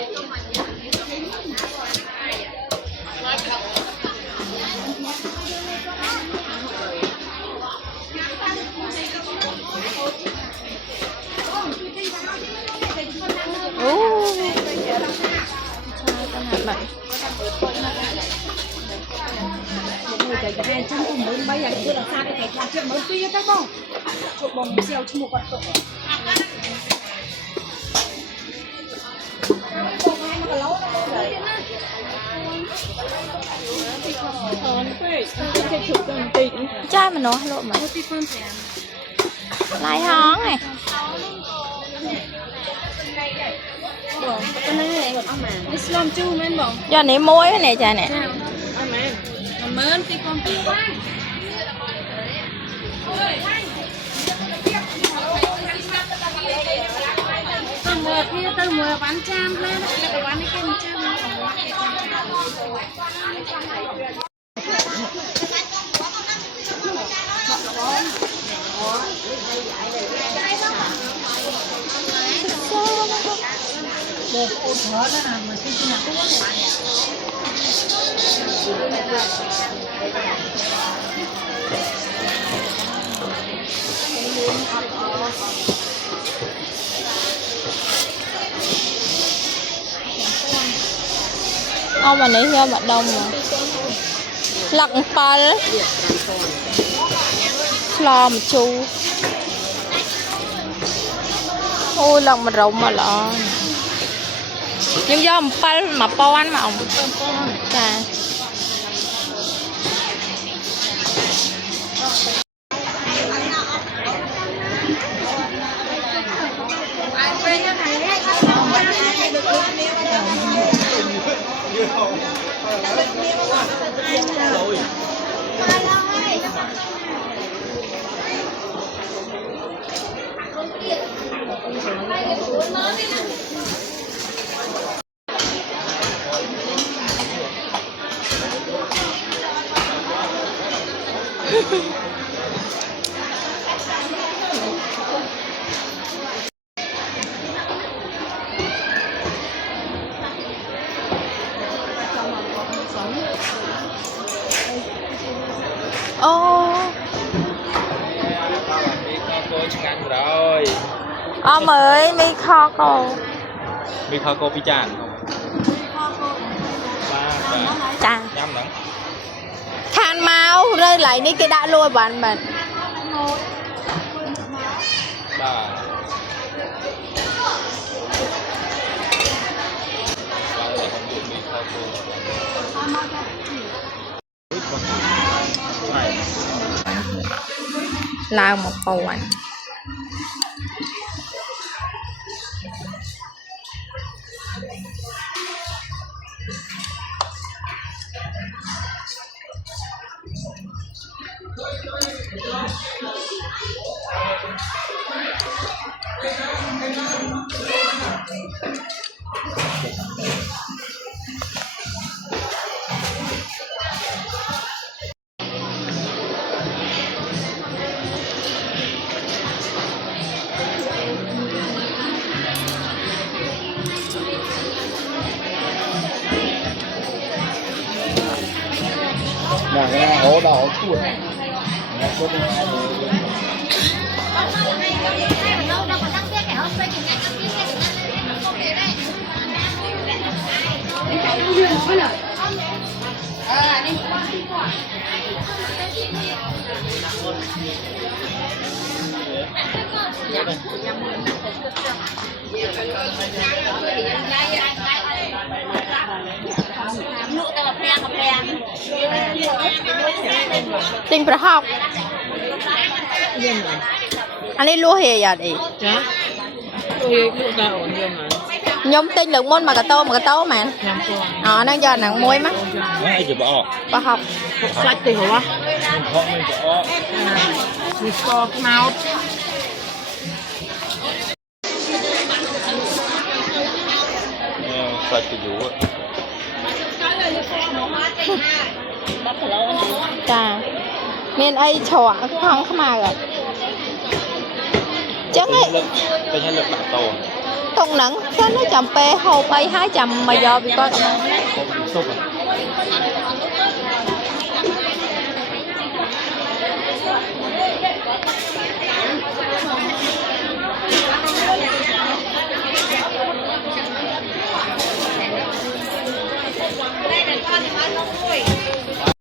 Hai trăm cùng bốn bây giờ chưa là sao cái làm chuyện mới tuy các bông chụp bông xèo cho một con tổ trai mà nó lộ mà lại hón này do này muối này chà nè mơn tí con tí tôi mua bán trăm lên tôi bán cái trăm để ôn thở đó mà khi nào cũng có bạn ông mà nãy giờ bạn đông mà lặng pal lòm chu ôi lòng mà rộng mà lọ nhưng do một pal mà pon mà ông chà ông ơi mi kho cô pi chàn chàn khan máu rơi lại đi cái đã lôi bạn mình lao một cầu ảnh là cái hố đỏ chuột tinhประหอกอันนี้รู้เหตุอย่างดีnhóm tinh lượng môn mà cả tô mà nó giờ nặng muối mắtประหอกsách thì hả mình có máu sách thì dữจ้าเมนไอฉวะท้องเข้ามาเหรอจังไง ไปใช้เลือกโต thùng nặng cái nó chậm pe hầu bay 200 mà do vì con Sốc à? Đây là con thì ăn không vui.